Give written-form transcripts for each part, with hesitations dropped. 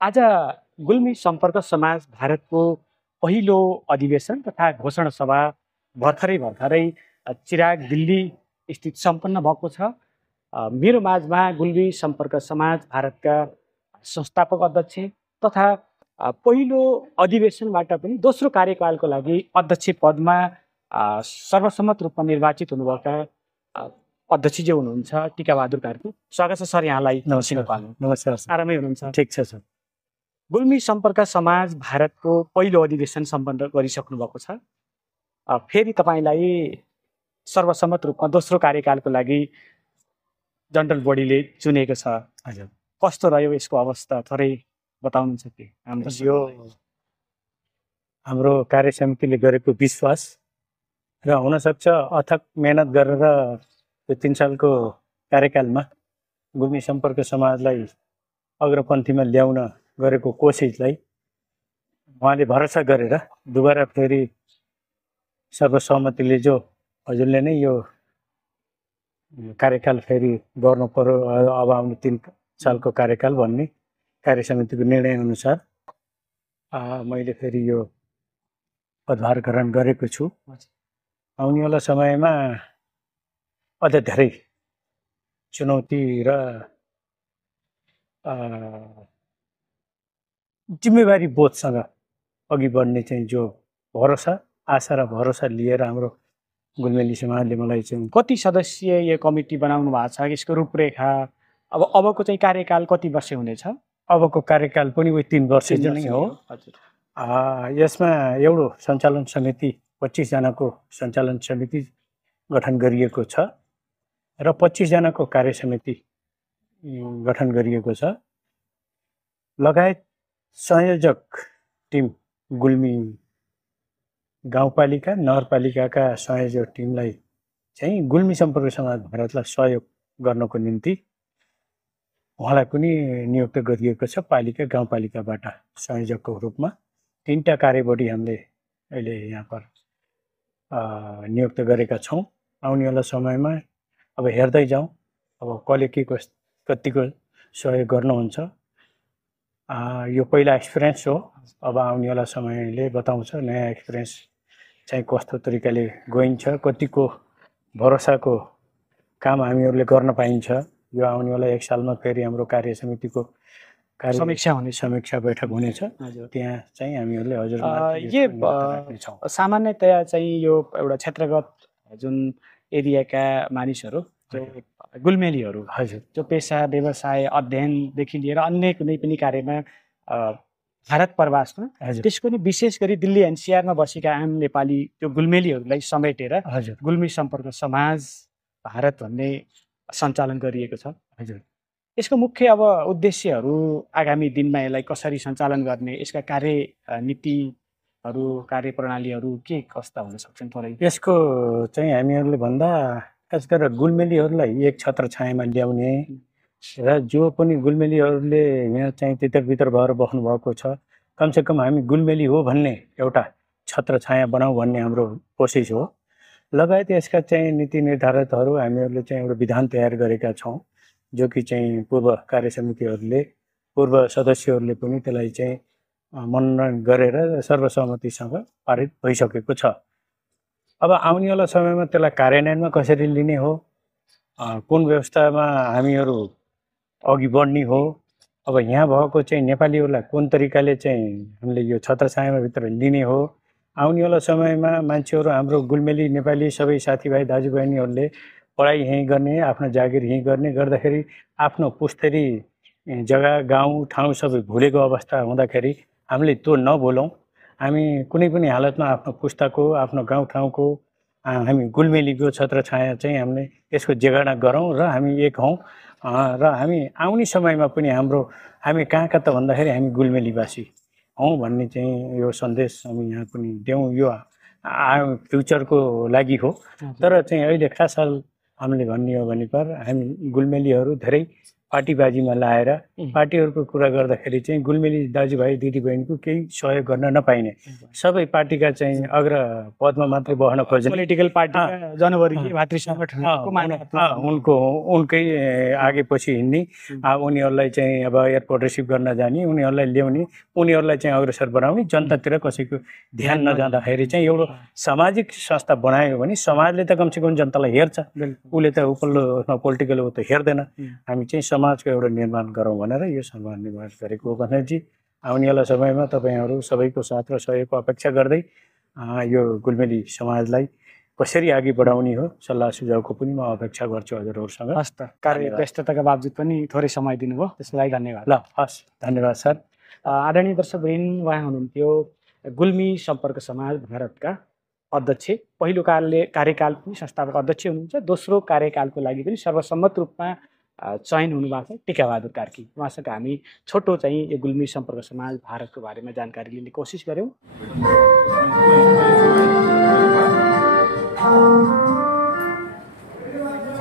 आज गुल्मी सम्पर्क समाज भारतको पहिलो अधिवेशन तथा घोषणा सभा भर्खरै चिराग दिल्ली स्थित सम्पन्न भएको छ। मेरो माझमा गुल्मी सम्पर्क समाज भारतका संस्थापक अध्यक्ष तथा पहिलो अधिवेशनबाट पनि दोस्रो कार्यकालको लागि अध्यक्ष पदमा सर्वसम्मत रूपमा निर्वाचित हुनुभएका अध्यक्षजी हुनुहुन्छ टिकाबहादुर कार्की। स्वागत छ सर यहाँलाई। नमस्कार सर। आरामै हुनुहुन्छ? ठिक छ सर। गुल्मी सम्पर्क समाज भारतको पहिलो अधिवेशन सम्पन्न गरिसक्नु भएको छ। फेरि तपाईँलाई सर्वसम्मत रूपमा दोस्रो कार्यकालको लागि जनरल बडीले चुनेको छ। हजुर, कस्तो रह्यो यसको अवस्था थोरै बताउनुहुन्छ कि? यो हाम्रो कार्य समितिले गरेको विश्वास र हुनसक्छ अथक मेहनत गरेर यो 3 सालको कार्यकालमा गुल्मी सम्पर्क समाजलाई अग्रपन्थीमा ल्याउन गरेको कोसिसलाई उहाँले भरोसा गरेर दुबारा फेरि सर्वसहमतिले जो हजुरले नै यो कार्यकाल फेरि गर्नु पर्यो, अब आउने 3 सालको कार्यकाल भन्ने कार्य समितिको निर्णय अनुसार मैले फेरि यो पदभार ग्रहण गरेको छु। आउनेवाला समयमा अझ धेरै चुनौती र जिम्मेवारी बोधसँग अघि बढ्ने चाहिँ जो भरोसा, आशा र भरोसा लिएर हाम्रो गुल्मेली समाजले मलाई चाहिँ कति सदस्यीय कमिटी बनाउनु भएको छ? यसको रूपरेखा अबको चाहिँ कार्यकाल कति वर्ष हुनेछ? अबको कार्यकाल पनि उही 3 वर्ष नै हो। यसमा एउटा सञ्चालन समिति 25 जनाको सञ्चालन समिति गठन गरिएको छ र 25 जनाको कार्य समिति गठन गरिएको छ, लगायत संयोजक टिम गुल्मी गाउँपालिका नगरपालिकाका संयोजक टिमलाई चाहिँ गुल्मी सम्पर्क समाज भारतलाई सहयोग गर्नको निम्ति उहाँलाई पनि नियुक्त गरिएको छ। पालिका गाउँपालिकाबाट संयोजकको रूपमा 3टा कार्यबडी हामीले अहिले यहाँ पर नियुक्त गरेका छौँ। आउनेवाला समयमा अब हेर्दै जाउँ अब कसले के कतिको सहयोग गर्नुहुन्छ। यो पहिला एक्सपिरियन्स हो, अब आउनेवाला समयले बताउँछ नयाँ एक्सपिरियन्स चाहिँ कस्तो तरिकाले गइन्छ, कतिको भरोसाको काम हामीहरूले गर्न पाइन्छ। यो आउनेवाला 1 सालमा फेरि हाम्रो कार्य समितिको समीक्षा बैठक हुनेछ। त्यहाँ चाहिँ हामीहरूले सामान्यतया चाहिँ यो एउटा क्षेत्रगत जुन एरियाका मानिसहरू गुल्मेलीहरू हजुर जो पेसा व्यवसाय अध्ययनदेखि लिएर अन्य कुनै पनि कार्यमा भारत प्रवासमा त्यसको नि विशेष गरी दिल्ली एनसीआरमा बसेका आम नेपाली त्यो गुल्मेलीहरूलाई समेटेर गुल्मी सम्पर्क समाज भारत भन्ने सञ्चालन गरिएको छ। हजुर, यसको मुख्य अब उद्देश्यहरू आगामी दिनमा यसलाई कसरी सञ्चालन गर्ने, यसका कार्यनीतिहरू कार्यप्रणालीहरू के कस्ता हुन सक्छन् थोरै? यसको चाहिँ हामीहरूले भन्दा खास गरेर गुल्मेलीहरूलाई एक छत्र छायामा ल्याउने र जो पनि गुल्मेलीहरूले यहाँ चाहिँ तितरबितर भएर बस्नुभएको छ, कमसेकम हामी गुल्मेली हो भन्ने एउटा छत्र छाया बनाऊ भन्ने हाम्रो कोसिस हो। लगायत यसका चाहिँ नीति निर्धारकहरू हामीहरूले चाहिँ एउटा विधान तयार गरेका छौँ, जो कि चाहिँ पूर्व कार्य समितिहरूले पूर्व सदस्यहरूले पनि त्यसलाई चाहिँ मनोनयन गरेर सर्वसहमतिसँग पारित भइसकेको छ। अब आउनेवाला समयमा त्यसलाई कार्यान्वयनमा कसरी लिने हो, कुन व्यवस्थामा हामीहरू अघि बढ्ने हो, अब यहाँ भएको चाहिँ नेपालीहरूलाई कुन तरिकाले चाहिँ हामीले यो छत्रछायामा भित्र लिने हो। आउनेवाला समयमा मान्छेहरू हाम्रो गुल्मेली नेपाली सबै साथीभाइ दाजुबहिनीहरूले पढाइ यहीँ गर्ने, आफ्नो जागिर यहीँ गर्ने गर्दाखेरि आफ्नो पुस्तरी जग्गा गाउँ ठाउँ सबै भुलेको अवस्था हुँदाखेरि हामीले त्यो नभुलौँ। हामी कुनै पनि हालतमा आफ्नो पुस्ताको आफ्नो गाउँठाउँको हामी गुल्मेलीको छत्रछाया चाहिँ हामीले यसको जेगाडा गरौँ र हामी एक हौँ र हामी आउने समयमा पनि हामी कहाँका त भन्दाखेरि हामी गुल्मेलीवासी हौँ भन्ने चाहिँ यो सन्देश हामी यहाँ पनि देऊ। यो फ्युचरको लागि हो। तर चाहिँ अहिले खास हाल हामीले भन्ने हो भने हामी गुल्मेलीहरू धेरै पार्टीबाजीमा लाएर पार्टीहरूको कुरा गर्दाखेरि चाहिँ गुलमेली दाजुभाइ दिदीबहिनीको केही सहयोग गर्न नपाइने सबै पार्टीका चाहिँ अग्र पदमा मात्रै बस्न खोज्ने पोलिटिकल पार्टीका जनवर्गीय भातृ सङ्गठनको उनको उनकै आगे पछि हिँड्ने उनीहरूलाई चाहिँ अब एयरपोर्ट रिसिभ गर्न जाने उनीहरूलाई ल्याउने उनीहरूलाई चाहिँ अग्रसर बनाउने जनतातिर कसैको ध्यान नजाँदाखेरि चाहिँ एउटा सामाजिक संस्था बनायो भने समाजले त कमसेकम जनतालाई हेर्छ उसले त उपल्लो पोलिटिकल ऊ त हेर्दैन हामी चाहिँ समाजको एउटा निर्माण गरौँ भनेर यो सम्मान निर्माण गरेको हो भनेपछि आउनेवाला समयमा तपाईँहरू सबैको साथ र सहयोगको अपेक्षा गर्दै यो गुलमेली समाजलाई कसरी अघि बढाउने हो सल्लाह सुझावको पनि म अपेक्षा गर्छु हजुरहरूसँग। हस् त, कार्य व्यस्तताका बावजुद पनि थोरै समय दिनुभयो त्यसको लागि धन्यवाद। ल हस्, धन्यवाद सर। आदरणीय दर्शकवृन्द, उहाँ हुनुहुन्थ्यो गुल्मी सम्पर्क समाज भारतका अध्यक्ष। पहिलो कार्यकाल पनि संस्थापक अध्यक्ष हुनुहुन्छ, दोस्रो कार्यकालको लागि पनि सर्वसम्मत रूपमा चयन हुनुभएको छ टिकाबहादुर कार्की। उहाँसँग हामी छोटो चाहिँ यो गुल्मी सम्पर्क समाज भारतको बारेमा जानकारी लिने कोसिस गऱ्यौँ।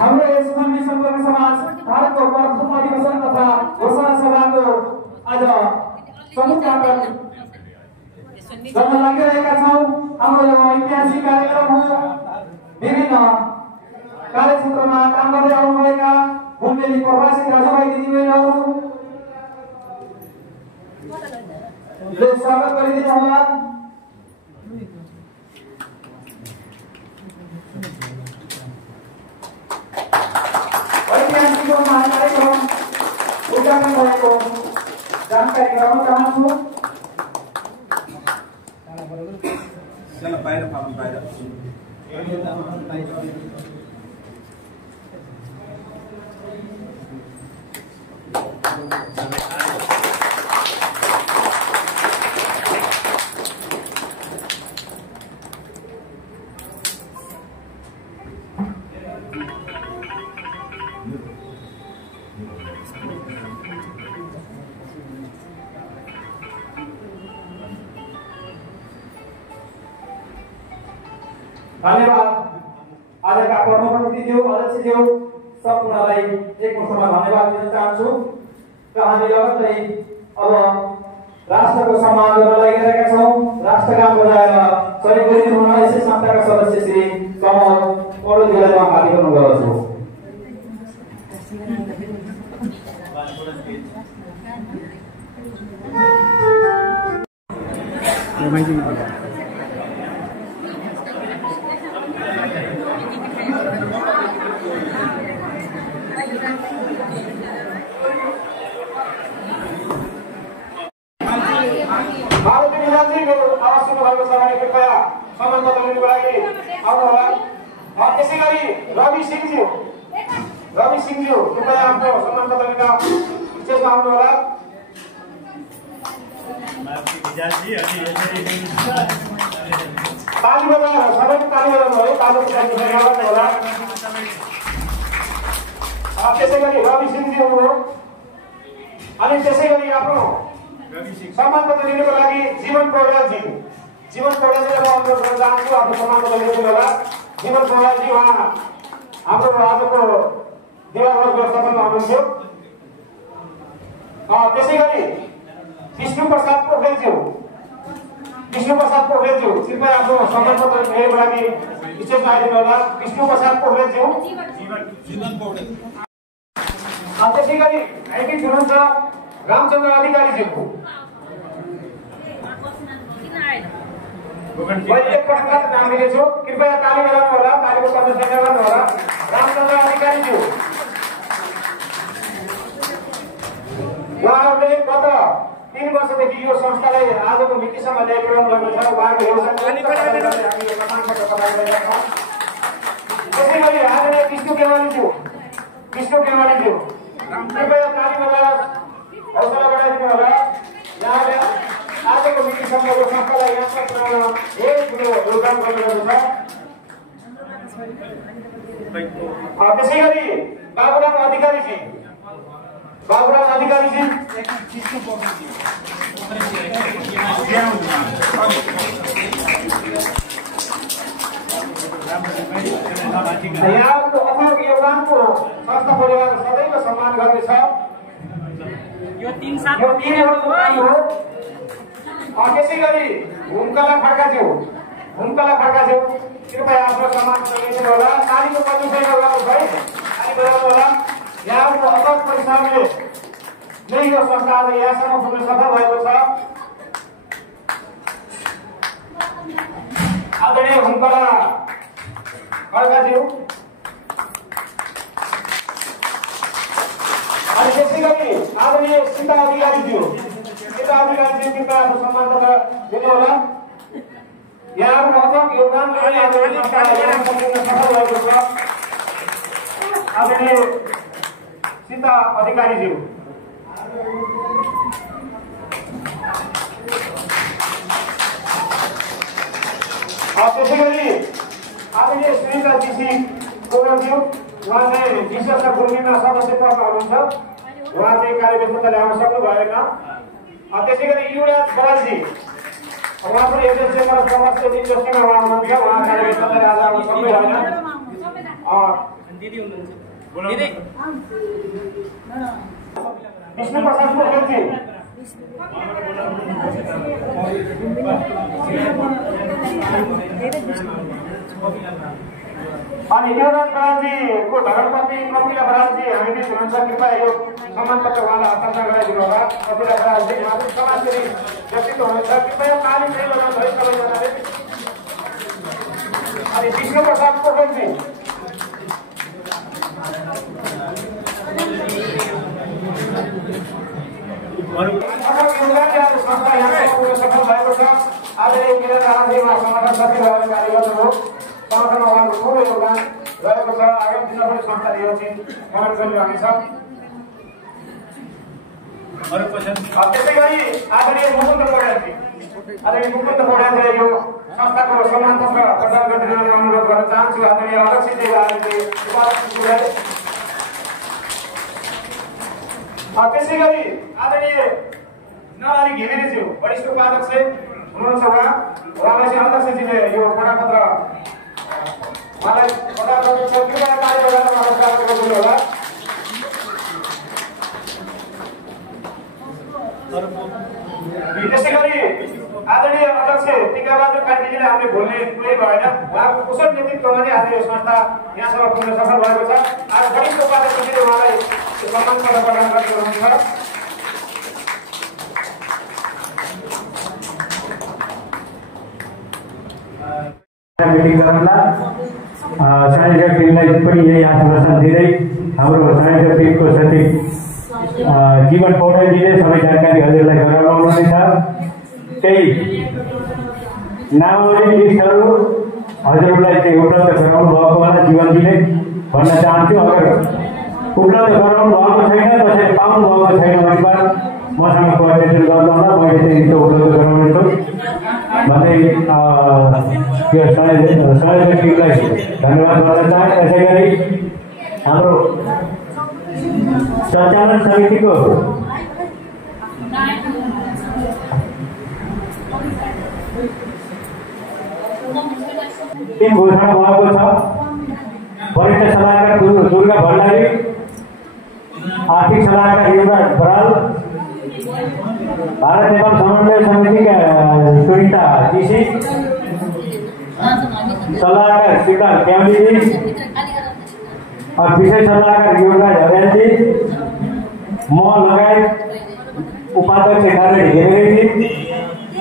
हाम्रो यस गुल्मी सम्पर्क समाज भारतको प्रथम अधिवेशन तथा घोषणा सभाको आज समुद्घाटन गर्न लागिरहेका छौँ। हाम्रो यो ऐतिहासिक कार्यक्रम हो। विभिन्न कार्यक्षेत्रमा काम गर्दै आउनुभएका गुल्मेली प्रवासी दाजुभाइ दिदीबहिनीहरूले स्वागत गरिदिनु होला। ऐतिहासिक महाकार्यक्रम उद्घाटन भएको जानकारी गराउन चाहन्छु। धन्यवाद। आजका प्रमुख अतिथिज्यू, अध्यक्षज्यू सम्पूर्णलाई एकमुष्टमा धन्यवाद दिन चाहन्छु र हामी लगत्तै अब राष्ट्रको सम्मान गर्न लागिरहेका छौँ। राष्ट्रगान बजाएर सहयोग गरिदिनु हुन यसै संस्थाका सदस्य श्री कमल पौडेलजीलाई म हार्दिक अनुरोध गर्दछु। त्यसै गरी रवि सिंहज्यू कृपया आफ्नो सम्मान पत्र लिन स्टेजमा आउनु होला। ताली बजाएर सबैले ताली बजाउनु है, तालीको साथ गर्नु होला। त्यसै गरी रवि सिंहज्यू हुनु अनि त्यसै गरी आफ्नो सम्मान पत्र लिनको लागि जीवन पौडेलजी अनुरोध गर्न चाहन्छु। आफ्नो सम्मान पत्र लिनु होला। जीवन पौडेलजी उहाँ हाम्रो आजको देवालय व्यवस्थापनमा हुनुहुन्थ्यो। त्यसै गरी विष्णु प्रसाद पोखरेलज्यू कृपया आफ्नो सम्मान पत्र लिनको लागि स्टेजमा आइदिनु होला। विष्णु प्रसाद पोखरेलज्यू। त्यसै गरी आइपिज हुनुहुन्छ रामचन्द्र अधिकारीज्यू। मैले एकपटक नाम लिनेछु, कृपया ताली बजाउनु होला। तालीको प्रदर्शन गर्नु होला। रामचन्द्र अधिकारीज्यू, उहाँहरूले गत 3 वर्षदेखि यो संस्थालाई आजको मितिसम्म ल्याइपुर्याउनु भएको छ। उहाँको योगदान त्यसै गरी आदरणीय विष्णु केवालीज्यू कृपया ताली बजाएर हौसला बढाइदिनु होला। यहाँले आजको मितिसम्म यो संस्थालाई यात्रा पुर्याउन धेरै ठुलो योगदान गर्नुभएको छ। त्यसै गरी बाबुराम अधिकारीजी यहाँको अथक योगदानको संस्था परिवार सदैव सम्मान गर्नेछ। यो 3 साल यो तिनीहरूको काम हो। त्यसै गरी हुम्कला खड्काज्यू कृपया आफ्नो सम्मान गरिदिनु होला। तालीको प्रशंसा गर्नुहोस् है, ताली बजाउनु होला। यहाँको अथक परिश्रमले नै यो संस्था आज यहाँसम्म पुग्न सफल भएको छ। आदरणीय हुम्कला खड्काज्यू अनि त्यसै गरी आदरणीय सीता अधिकारीज्यू कृपया आफ्नो सम्मान पत्र दिनु होला। यहाँको अथक योगदानले नै आज यो संस्था यहाँसम्म पुग्न सफल भएको छ। आदरणीय सीता अधिकारीज्यू त्यसै गरी आदरणीय सुनिता जीसी कोवरज्यू उहाँ चाहिँ विशेष गुल्मीमा सदस्य पदमा हुनुहुन्छ। उहाँ चाहिँ कार्यव्यस्तताले आउन सक्नु भएन। त्यसै गरी युवराज बरालजी उहाँ पनि agent chamber of commerce and इन्डस्ट्रीमा उहाँ हुनुहुन्थ्यो। उहाँ कार्यव्यस्तताले आज आउन सक्नु भएन। विष्णु प्रसाद पोखरेलजी अनि युवराज बरालजीको धर्मपत्नी कपिला बरालजी हामी बिच हुनुहुन्छ। कृपया यो सम्मान पत्र उहाँलाई हस्तान्तरण गराइदिनु होला। कपिला बरालजी उहाँ पनि समाजसेवी व्यक्तित्व हुनुहुन्छ। कृपया ताली चाहिँ बजाउनु है सबैजनाले। अनि विष्णु प्रसाद पोखरेलजी संस्था यहाँसम्म पुग्न सफल भएको छ। आज किरण राणाजीमा संगठन सचिव भएर कार्य गर्नुभयो। संगठनमा उहाँको ठुलो योगदान रहेको छ। आगामी दिनमा पनि संस्थाले यो चाहिँ कमेन्ट गरिरहनेछ। त्यसै गरी आदरणीय मुकुन्द पौड्यालजी यो संस्थाको सम्मान पत्र प्रदान गरिदिन अनुरोध गर्न चाहन्छु। आदरणीय अध्यक्षजी त्यसै गरी आदरणीय नरानी घिमिरेज्यू वरिष्ठ उपाध्यक्ष हुनुहुन्छ। उहाँलाई चाहिँ अध्यक्षजीले यो पठापत्र उहाँलाई प्रदान गर्नुहुन्छ। कृपया कार्य बजारमा नमस्कार गरिदिनु होला। त्यसै गरी आदरणीय अध्यक्ष टिकाबहादुर कार्कीजीले हामीले भोल्ने कुरै भएन। उहाँको कुशल नेतृत्वमा नै आज यो संस्था यहाँसम्म पुग्न सफल भएको छ। आज वरिष्ठ उपाध्यक्षजीले उहाँलाई सम्मान पत्र प्रदान गरिरहनुहुन्छ। मिटिङ गर्नला संयोजक टिमलाई पनि यही आश्वासन दिँदै हाम्रो संयोजक टिमको सचिव जीवन पौडेलजीले सबै जानकारी हजुरलाई गराउनुहुनेछ। केही नामावली लिस्टहरू हजुरलाई चाहिँ उपलब्ध गराउनु भएको होला जीवनजीले भन्न चाहन्छु। अगर उपलब्ध गराउनु भएको छैन, कसैले पाउनु भएको छैन भने मसँग कोअर्डिनेसन गर्नु होला। मैले चाहिँ त्यो उपलब्ध गराउनेछु भन्दै यो संयोजक टिमलाई धन्यवाद भन्न चाहे। त्यसै गरी हाम्रो सञ्चालन समितिको टिम घोषणा भएको छ। वरिष्ठ सल्लाहकार दुर्गा भण्डारी, आर्थिक सल्लाहकार युवराज बराल, भारत नेपाल समन्वय समितिका सुनिता जीसी, सल्लाहकार शिवलाल क्याम्लीजी और विशेष सल्लाहकार युवराज हरियालजी, म लगायत उपाध्यक्ष नारायण घिमिरेजी,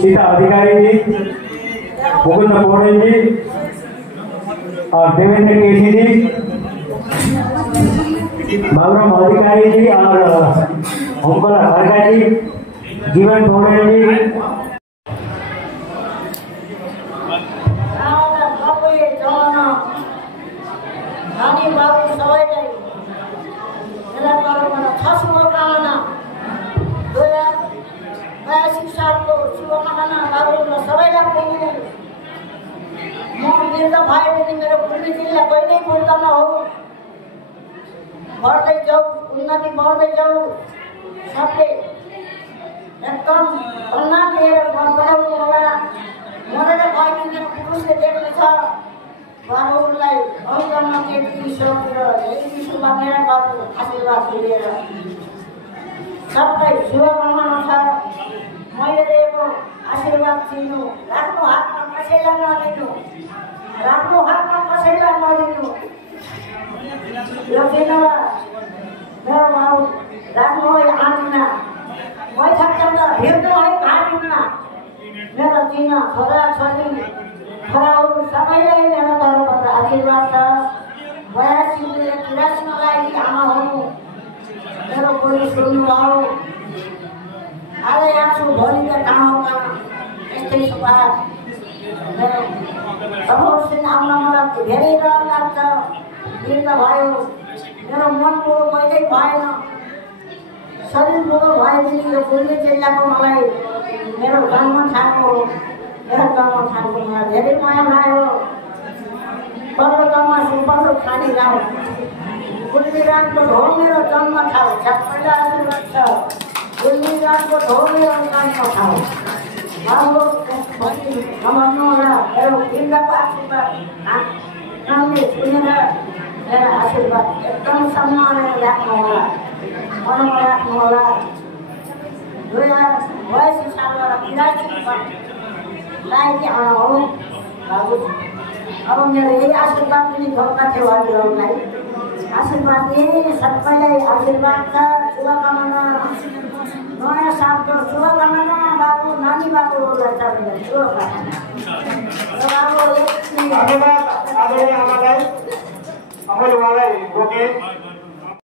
सीता अधिकारीजी, मुकुन्द पौडेलजी और देवेंद्र केसी जी, बाबुराम अधिकारी जी और हुम्कला खड्का जी, जीवन पौडेल जी। सालको शुभकामना बाबुलाई सबैलाई पुग्ने म वृद्ध भएपछि मेरो पुण्यतिलाई कहिल्यै पूर्ण नहोस्, बढ्दै जाऊ, उन्नति बढ्दै जाऊ, सबले एकदम सम्मान लिएर बढाउनु होला। मरेर गएपछि पुरुषले देख्नेछ बाबुलाई अहिलेसम्म त्यति सोचेर यति शुभकामना बाबु आशीर्वाद लिएर सबै शुभकामना छ। मैले दिएको आशीर्वाद दिनु, राम्रो हातमा कसैलाई नदिनु, राम्रो हातमा कसैलाई नदिनु। यो दिनलाई मेरो बाबु राम्रो है आँटिना, पैसा भेट्नु है घाटिना। मेरो चिना छोरा छोरी छोराहरू सबैलाई मेरो तर्फबाट आशीर्वाद छ। 82 लागि आमाहरू मेरो बोली सुन्नुभयो। आज यहाँ छु, भोलि त कहाँ हो कहाँ, यस्तै सुभाष मेरो सबैसित आउन मलाई धेरै डर लाग्छ। दीर्घ भयो, मेरो मन बुढो कहिल्यै भएन, शरीर बुढो भएपछि यो पूर्वी जिल्लाको मलाई मेरो जन्मस्थानको मलाई धेरै माया लाग्यो। पर्वतमा सुपल्लो खाने गाउँ गुल्मीरामको ढोल मेरो जन्म ठाउँ, सबैलाई आशीर्वाद छ। गुल्मीरामको ढोल मेरो जन्म ठाउँ। बाबु नमस्नु होला, मेरो वृन्दको आशीर्वाद कामले सुनेर मेरो आशीर्वाद एकदम सम्मानले राख्नु होला, मनमा राख्नु होला। 2082 सालबाट 83 लागि आउनु बाबु। अब मेरो यही आशीर्वाद पनि ढोका थियो हजुरहरूलाई। आशीर्वाद दिए सबैलाई आशीर्वाद छ, शुभकामना, नयाँ सालको शुभकामना बाबु, नानी बाबुहरूलाई सबैलाई शुभकामना। बाबु